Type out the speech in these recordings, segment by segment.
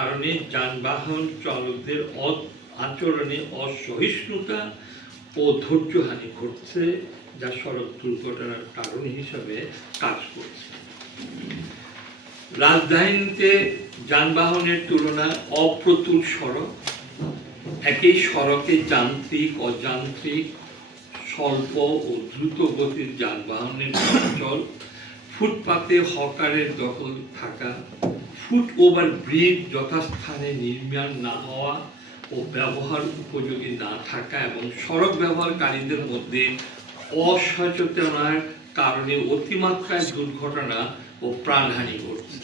কারণে যানবাহন চালকদের আচরণে অসহিষ্ণুতা ও ধৈর্যহানি ঘটছে, যা সড়ক দুর্ঘটনার কারণ হিসাবে কাজ করছে। রাজধানীতে যানবাহনের তুলনায় অপ্রতুল সড়ক, একই সড়কে যান্ত্রিক, অযান্ত্রিক, স্বল্প ও দ্রুত গতির যানবাহনের চলাচল, ফুটপাতে হকারের দখল থাকা, ফুট ওভার ব্রিজ যথাস্থানে নির্মাণ না হওয়া ও ব্যবহার উপযোগী না থাকা এবং সড়ক ব্যবহারকারীদের মধ্যে অসচেতনার কারণে অতিমাত্রায় দুর্ঘটনা ও প্রাণহানি ঘটছে।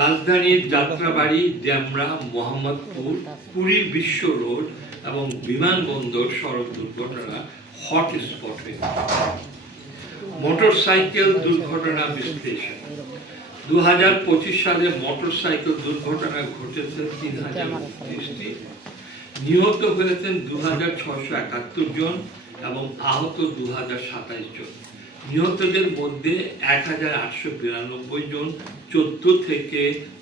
রাজধানীর যাত্রাবাড়ি, ডেমরা, মোহাম্মদপুর, পুরীর বিশ্ব রোড এবং বিমানবন্দর সড়ক দুর্ঘটনা হটস্পট হয়ে গেছে। মোটরসাইকেল দুর্ঘটনা বিশ্লেষণ। 2025 সালে মোটরসাইকেল দুর্ঘটনা ঘটেছে 3029টি, নিহত হয়েছেন 2671 জন এবং আহত 2027 জন। নিহতদের মধ্যে 1892 জন 14 থেকে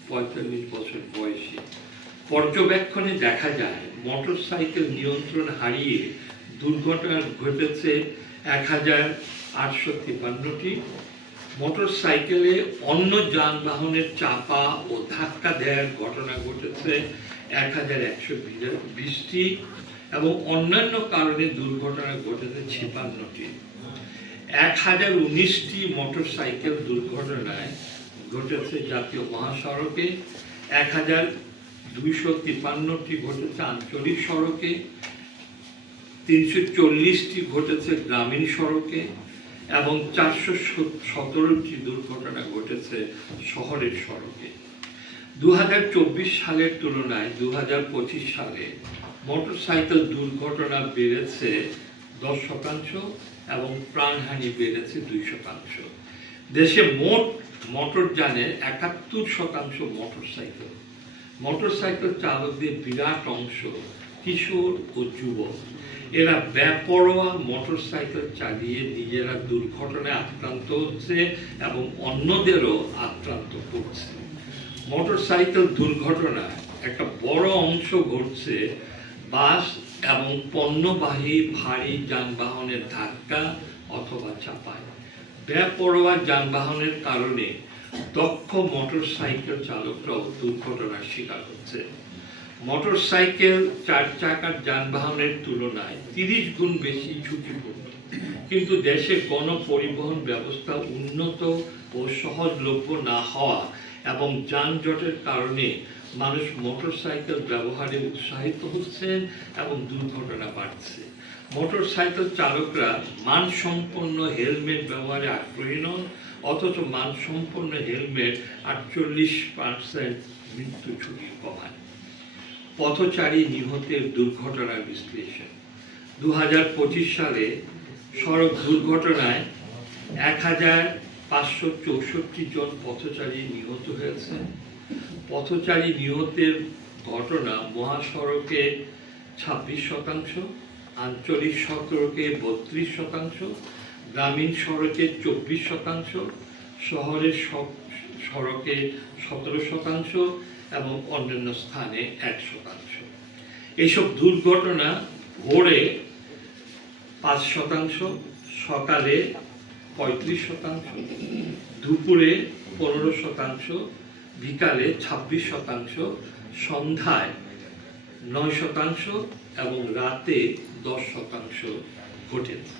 45 বছর বয়সী। পর্যবেক্ষণে দেখা যায় মোটরসাইকেল নিয়ন্ত্রণ হারিয়ে দুর্ঘটনা ঘটেছে 1853টি। মোটরসাইকেলে অন্য যানবাহনের চাপা ও ধাক্কা দেওয়ার ঘটনা ঘটেছে 1120টি এবং অন্যান্য কারণে দুর্ঘটনা ঘটেছে 56টি। 1019টি মোটরসাইকেল দুর্ঘটনায় ঘটেছে জাতীয় মহাসড়কে, 1253টি ঘটেছে আঞ্চলিক সড়কে, 340টি ঘটেছে গ্রামীণ সড়কে এবং 417টি দুর্ঘটনা ঘটেছে শহরের সড়কে। 2024 সালের তুলনায় 2025 সালে মোটরসাইকেল দুর্ঘটনা বেড়েছে 10% এবং প্রাণহানি বেড়েছে 2%। দেশে মোট মোটরযানের 71% মোটরসাইকেল। মোটরসাইকেল চালকদের বিরাট অংশ কিশোর ও যুবক। এরা বেপরোয়া মোটরসাইকেল চালিয়ে নিজেরা দুর্ঘটনায় আক্রান্ত হচ্ছে এবং অন্যদেরও আক্রান্ত করছে। মোটরসাইকেল দুর্ঘটনায় একটা বড় অংশ ঘটছে বাস এবং পণ্যবাহী ভারী যানবাহনের ধাক্কা অথবা চাপায়। বেপরোয়া যানবাহনের কারণে দক্ষ মোটরসাইকেল চালকরাও দুর্ঘটনার শিকার হচ্ছে। মোটরসাইকেল 4 চাকার যানবাহনের তুলনায় 30 গুণ বেশি ঝুঁকিপূর্ণ, কিন্তু দেশে গণপরিবহন ব্যবস্থা উন্নত ও সহজলভ্য না হওয়া এবং যানজটের কারণে মানুষ মোটরসাইকেল ব্যবহারে উৎসাহিত হচ্ছেন এবং দুর্ঘটনা বাড়ছে। মোটরসাইকেল চালকরা মানসম্পন্ন হেলমেট ব্যবহারে আগ্রহী নন, অথচ মানসম্পন্ন হেলমেট 48% মৃত্যু ঝুঁকি কমায়। পথচারী নিহতের দুর্ঘটনা বিশ্লেষণ। 2025 সালে সড়ক দুর্ঘটনায় 1564 জন পথচারী নিহত হয়েছে। পথচারী নিহতের ঘটনা মহাসড়কে 26%, আঞ্চলিক সড়কে 32%, গ্রামীণ সড়কে 24%, শহরের সড়কে 17% এবং অন্যান্য স্থানে 1%। এইসব দুর্ঘটনা ভোরে 5%, সকালে 35%, দুপুরে 15%, বিকালে 26%, সন্ধ্যায় 9% এবং রাতে 10% ঘটেছে।